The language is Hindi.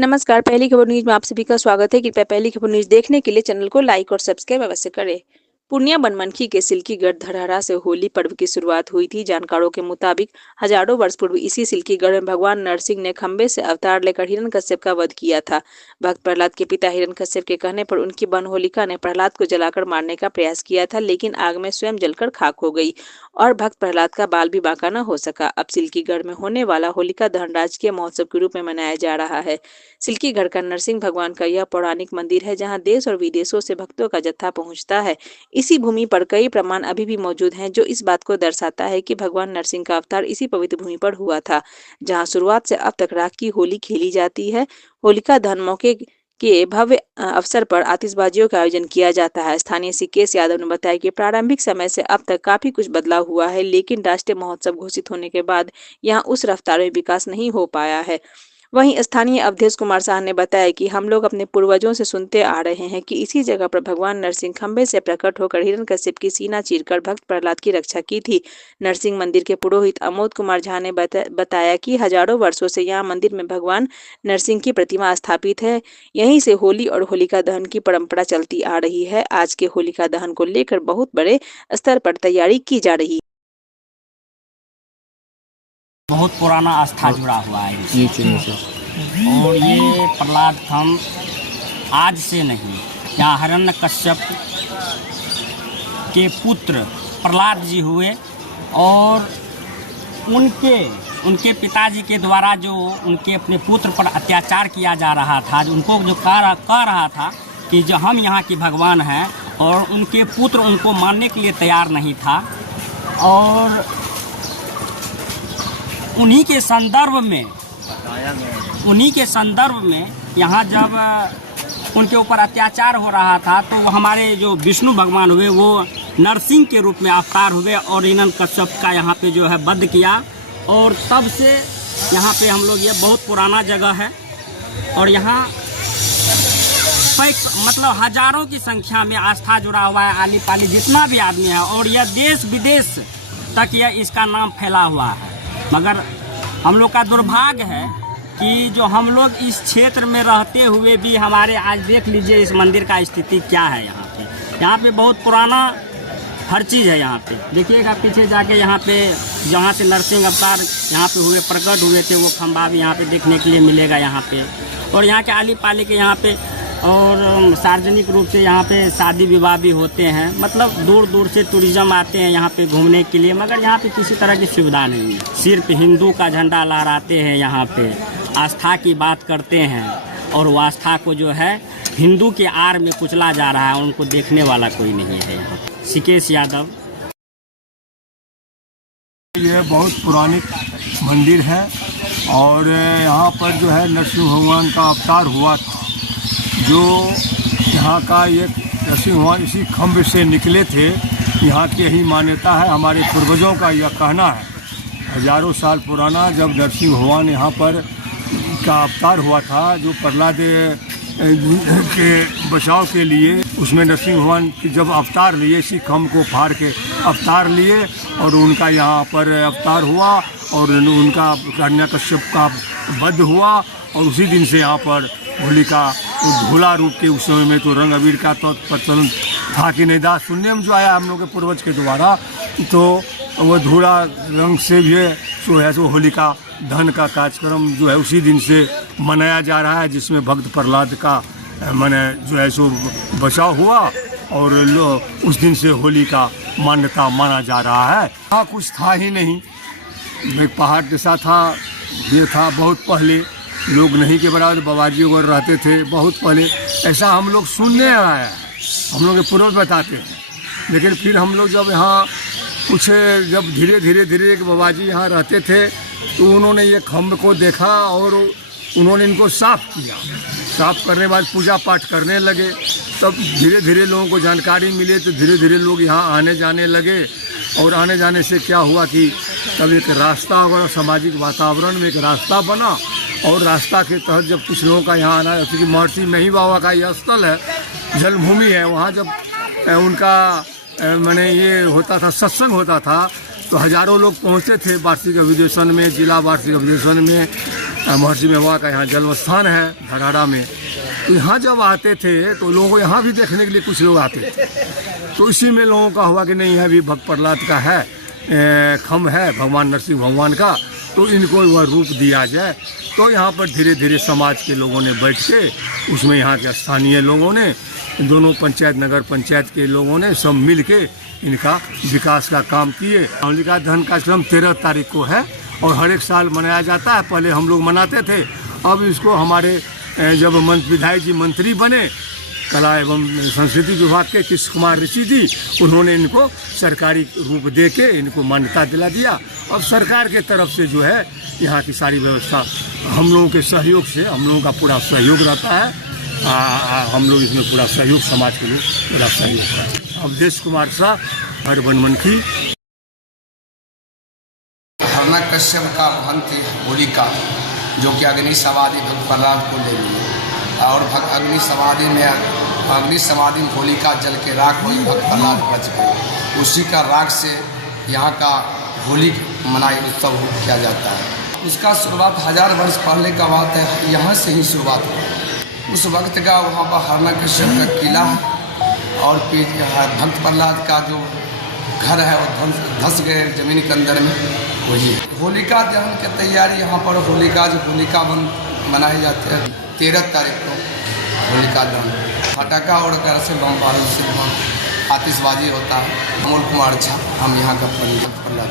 नमस्कार, पहली खबर न्यूज में आप सभी का स्वागत है। कृपया पहली खबर न्यूज देखने के लिए चैनल को लाइक और सब्सक्राइब अवश्य करें। पूर्णिया बनमनखी के सिल्कीगढ़ धरहरा से होली पर्व की शुरुआत हुई थी। जानकारों के मुताबिक हजारों वर्ष पूर्व इसी सिल्कीगढ़ में भगवान नरसिंह ने खंबे से अवतार लेकर हिरण्यकश्यप का वध किया था। भक्त प्रहलाद के पिता हिरण्यकश्यप के कहने पर उनकी बहन होलिका ने प्रहलाद को जलाकर मारने का प्रयास किया था, लेकिन आग में स्वयं जलकर खाक हो गई और भक्त प्रहलाद का बाल भी बांका न हो सका। अब सिल्कीगढ़ में होने वाला होलिका दहन राजकीय महोत्सव के रूप में मनाया जा रहा है। सिल्कीगढ़ का नरसिंह भगवान का यह पौराणिक मंदिर है, जहां देश और विदेशों से भक्तों का जत्था पहुंचता है। इसी भूमि पर कई प्रमाण अभी भी मौजूद हैं, जो इस बात को दर्शाता है कि भगवान नरसिंह का अवतार इसी पवित्र भूमि पर हुआ था, जहां शुरुआत से अब तक राख की होली खेली जाती है। होलिका दहन मौके के भव्य अवसर पर आतिशबाजियों का आयोजन किया जाता है। स्थानीय सिकेश यादव ने बताया कि प्रारंभिक समय से अब तक काफी कुछ बदलाव हुआ है, लेकिन राष्ट्रीय महोत्सव घोषित होने के बाद यहाँ उस रफ्तार में विकास नहीं हो पाया है। वहीं स्थानीय अवधेश कुमार शाह ने बताया कि हम लोग अपने पूर्वजों से सुनते आ रहे हैं कि इसी जगह पर भगवान नरसिंह खंबे से प्रकट होकर हिरण्यकश्यप की सीना चीरकर भक्त प्रहलाद की रक्षा की थी। नरसिंह मंदिर के पुरोहित अमोद कुमार झा ने बताया कि हजारों वर्षों से यहाँ मंदिर में भगवान नरसिंह की प्रतिमा स्थापित है। यहीं से होली और होलिका दहन की परंपरा चलती आ रही है। आज के होलिका दहन को लेकर बहुत बड़े स्तर पर तैयारी की जा रही है। बहुत पुराना आस्था जुड़ा हुआ है इससे। और ये प्रहलाद खंब आज से नहीं, यहाँ हिरण्यकश्यप के पुत्र प्रहलाद जी हुए और उनके पिताजी के द्वारा जो उनके अपने पुत्र पर अत्याचार किया जा रहा था, उनको जो कह रहा था कि जो हम यहाँ के भगवान हैं, और उनके पुत्र उनको मानने के लिए तैयार नहीं था। और उन्हीं के संदर्भ में यहाँ जब उनके ऊपर अत्याचार हो रहा था, तो हमारे जो विष्णु भगवान हुए वो नरसिंह के रूप में अवतार हुए और हिरण्यकश्यप का यहाँ पे जो है वध किया। और तब से यहाँ पे हम लोग, ये बहुत पुराना जगह है और यहाँ मतलब हजारों की संख्या में आस्था जुड़ा हुआ है। आली पाली जितना भी आदमी है, और यह देश विदेश तक यह इसका नाम फैला हुआ है। मगर हम लोग का दुर्भाग्य है कि जो हम लोग इस क्षेत्र में रहते हुए भी हमारे, आज देख लीजिए इस मंदिर का स्थिति क्या है। यहाँ पे बहुत पुराना हर चीज़ है। यहाँ पे देखिएगा, पीछे जाके यहाँ पे जहाँ से नरसिंह अवतार यहाँ पे हुए, प्रकट हुए थे, वो खंबा भी यहाँ पे देखने के लिए मिलेगा यहाँ पे। और यहाँ के आली पाली के यहाँ पे और सार्वजनिक रूप से यहाँ पे शादी विवाह भी होते हैं। मतलब दूर दूर से टूरिज्म आते हैं यहाँ पे घूमने के लिए, मगर यहाँ पे किसी तरह की सुविधा नहीं है। सिर्फ हिंदू का झंडा लहराते हैं यहाँ पे, आस्था की बात करते हैं, और वो आस्था को जो है हिंदू के आड़ में कुचला जा रहा है। उनको देखने वाला कोई नहीं है यहाँ। सिकेश यादव। ये बहुत पुरानी मंदिर है और यहाँ पर जो है नरसिंह भगवान का अवतार हुआ था। जो यहाँ का ये नरसिंह भगवान इसी खंभ से निकले थे, यहाँ की यही मान्यता है। हमारे पूर्वजों का यह कहना है, हजारों साल पुराना, जब नरसिंह भगवान यहाँ पर का अवतार हुआ था, जो प्रहलाद के बचाव के लिए, उसमें नरसिंह भगवान की जब अवतार लिए, इसी खंभ को फाड़ के अवतार लिए और उनका यहाँ पर अवतार हुआ और उनका हिरण्यकश्यप का वध हुआ। और उसी दिन से यहाँ पर होली का धूला रूप के, उस समय में तो रंग अबीर का तो प्रचलन था कि नहीं, दास सुनने में जो आया हम लोग के पूर्वज के द्वारा, तो वो धूला रंग से भी जो है सो होलिका दहन का कार्यक्रम जो है उसी दिन से मनाया जा रहा है, जिसमें भक्त प्रहलाद का माने जो है सो बचाव हुआ और उस दिन से होली का मान्यता माना जा रहा है। यहाँ कुछ था ही नहीं, एक पहाड़ जैसा था, ये था बहुत पहले, लोग नहीं के बराबर बाबाजी वगैरह रहते थे बहुत पहले, ऐसा हम लोग सुनने आया है, हम लोग के पूर्वज बताते हैं। लेकिन फिर हम लोग जब यहाँ कुछ जब धीरे धीरे बाबाजी यहाँ रहते थे, तो उन्होंने ये खंभ को देखा और उन्होंने इनको साफ किया। साफ करने के बाद पूजा पाठ करने लगे, तब धीरे धीरे लोगों को जानकारी मिले, तो धीरे धीरे लोग यहाँ आने जाने लगे। और आने जाने से क्या हुआ कि तब एक रास्ता और सामाजिक वातावरण में एक रास्ता बना, और रास्ता के तहत जब कुछ लोगों का यहाँ आना, क्योंकि महर्षि मही बाबा का यह स्थल है, जन्मभूमि है, वहाँ जब उनका मैंने ये होता था, सत्संग होता था, तो हजारों लोग पहुँचते थे वार्षिक अधिवेशन में, जिला वार्षिक अधिवेशन में, महर्षि मेवा का यहाँ जन्म स्थान है धरहरा में। तो यहाँ जब आते थे तो लोगों को यहाँ भी देखने के लिए कुछ लोग आते थे। तो इसी में लोगों का हुआ कि नहीं है भी भक्त प्रहलाद का है खम्भ है भगवान नरसिंह भगवान का, तो इनको वह रूप दिया जाए। तो यहाँ पर धीरे धीरे समाज के लोगों ने बैठ के, उसमें यहाँ के स्थानीय लोगों ने, दोनों पंचायत नगर पंचायत के लोगों ने सब मिल के इनका विकास का काम किए। होलिका दहन कार्यक्रम 13 तारीख को है और हर एक साल मनाया जाता है। पहले हम लोग मनाते थे, अब इसको हमारे जब विधायक जी मंत्री बने कला एवं संस्कृति विभाग के कृष्ण कुमार ऋषि जी, उन्होंने इनको सरकारी रूप दे के इनको मान्यता दिला दिया। अब सरकार के तरफ से जो है यहाँ की सारी व्यवस्था हम लोगों के सहयोग से, हम लोगों का पूरा सहयोग रहता है। हम लोग इसमें पूरा सहयोग, समाज के लोग पूरा सहयोग करते हैं। अवधेश कुमार शाह, हर बनमनखी। हिरण्यकश्यप का बहन थी होलिका, जो कि अग्नि समाधि भक्त प्रहलाद को ले ली और अग्नि समाधि में होलिका जल के राख वही भक्त प्रहलाद बच गए। उसी का राख से यहाँ का होली मनाई उत्सव किया जाता है। उसका शुरुआत 1000 वर्ष पहले का बात है, यहाँ से ही शुरुआत हुई। उस वक्त का वहाँ पर हिरण्यकश्यप का किला है और भक्त प्रहलाद का जो घर है वो धंस गए जमीन के अंदर में, वही होलिका दहन की तैयारी। यहाँ पर होलिका मनाए जाते हैं 13 तारीख को होलिका दहन। फटाखा और घर से बमबारी से आतिशबाजी होता है। अमोल कुमार झा, हम यहाँ का प्रहलाद।